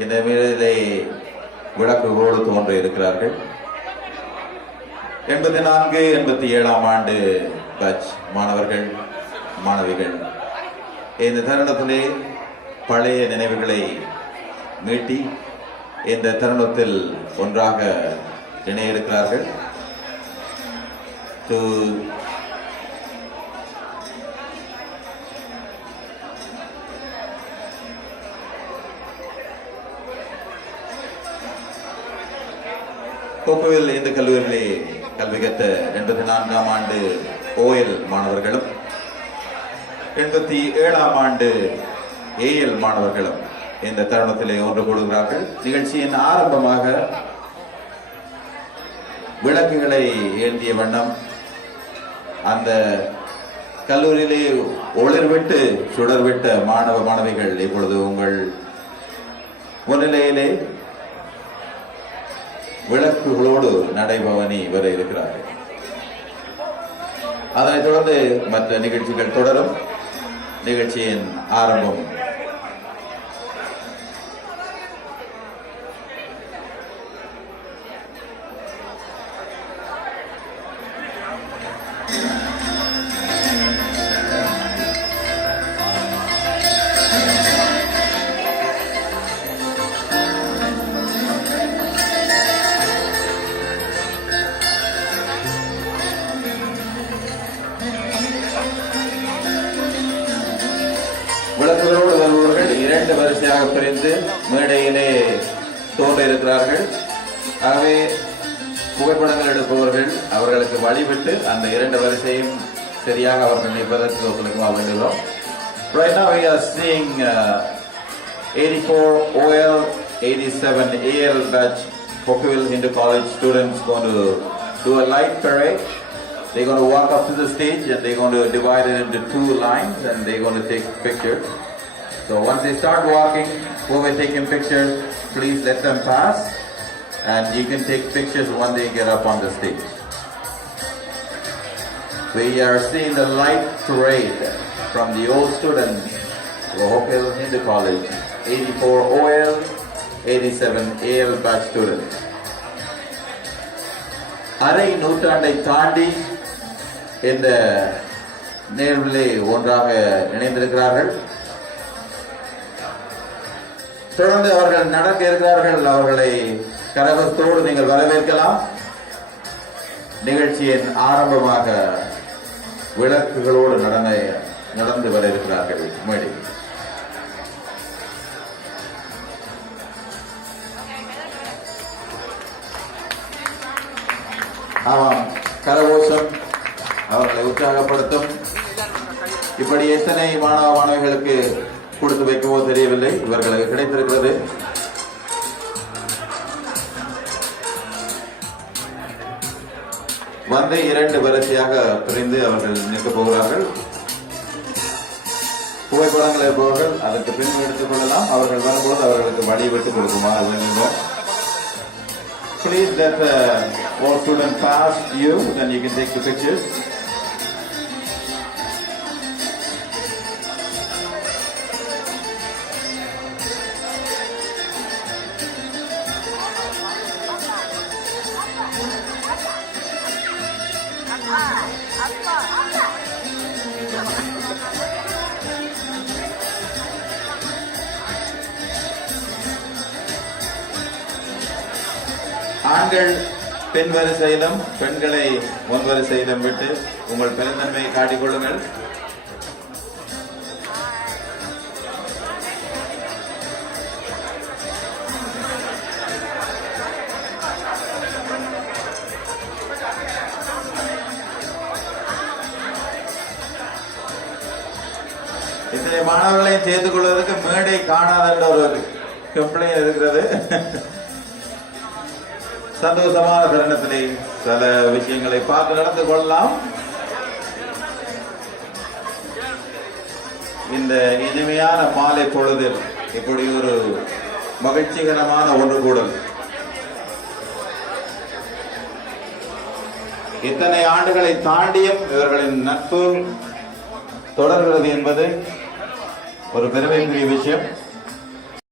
இந்த மேலே விளக்குகளோடு தோன்ற இருக்கிறார்கள். 84, 87 ஆண்டு பேட்ச் மாணவர்கள் மாணவிகள் இந்த தருணத்திலே பழைய நினைவுகளை மீட்டி இந்த தருணத்தில் ஒன்றாக இணைய இருக்கிறார்கள். கோப்பையில் இந்த கல்லூரியிலே கல்வி கற்ற 84 ஆண்டு ஓஎல் மாணவர்களும் 87 ஆண்டு ஏஎல் மாணவர்களும் இந்த தருணத்திலே ஒன்று கூடுகிறார்கள். நிகழ்ச்சியின் ஆரம்பமாக விளக்குகளை ஏந்திய வண்ணம் அந்த கல்லூரியிலே ஒளிர்விட்டு சுடர்விட்ட மாணவ மாணவிகள் இப்பொழுது உங்கள் முன்னிலையிலே விளக்குகளோடு நடைபவனி வர இருக்கிறார்கள். அதனைத் தொடர்ந்து மற்ற நிகழ்ச்சிகள் தொடரும். நிகழ்ச்சியின் ஆரம்பம் விளக்குகளோடு வருபவர்கள் 2 வரிசையாக பிரிந்து மேடையிலே தோன்ற இருக்கிறார்கள். ஆகவே புகைப்படங்கள் எடுப்பவர்கள் அவர்களுக்கு வழிவிட்டு அந்த 2 வரிசையும் சரியாக அவர்கள் நிற்பதற்கு ஒத்துழைக்குமா வேண்டுகிறோம். Right now we are seeing 84 OL, 87 AL batch Pocketville Hindu College students going to do a light parade. They're going to walk up to the stage and they're going to divide it into 2 lines and they're going to take pictures. So once they start walking, whoever taking pictures, please let them pass and you can take pictures when they get up on the stage. We are seeing the light parade from the old students of Pocketville Hindu College, 84 OL, 87 AL batch students. அரை நூற்றாண்டை தாண்டி இந்த நேர்விலே ஒன்றாக இணைந்திருக்கிறார்கள். தொடர்ந்து அவர்கள் நடக்க இருக்கிறார்கள். அவர்களை கரகத்தோடு நீங்கள் வரவேற்கலாம். நிகழ்ச்சியின் ஆரம்பமாக விளக்குகளோடு நடந்து வர இருக்கிறார்கள் மேடை. ஆமாம், கரகோஷம் அவர்களை உற்சாகப்படுத்தும். இப்படி எத்தனை மாணவ மாணவிகளுக்கு கொடுத்து வைக்கவோ தெரியவில்லை, இவர்களுக்கு கிடைத்திருக்கிறது. வந்து 2 வரிசையாக பிரிந்து அவர்கள் நிற்கப் போகிறார்கள். புகைப்படங்கள் இருப்பவர்கள் அதற்கு பின் எடுத்துக் கொள்ளலாம். அவர்கள் வரும்போது அவர்களுக்கு வழி விட்டு கொடுக்குமாறு வேண்டுகிறோம். Please let all students pass you, then you can take the pictures. ஆண்கள் பெண் வரிசையிலும் பெண்களை முன் வரிசையிலும் விட்டு உங்கள் பெருந்தன்மையை காட்டிக்கொள்ளுங்கள். இத்தனை மாணவர்களையும் சேர்த்து கொள்வதற்கு மேடை காணாத என்ற ஒரு கம்ப்ளைண்ட் இருக்கிறது. சந்தோஷமான தருணத்திலே சில விஷயங்களை பார்த்து நடந்து கொள்ளலாம். இந்த இனிமையான மாலை பொழுதில் இப்படி ஒரு மகிழ்ச்சிகரமான ஒன்று கூடல், இத்தனை ஆண்டுகளை தாண்டியும் இவர்களின் நட்பு தொடர்கிறது என்பது ஒரு பெருமைக்குரிய விஷயம்.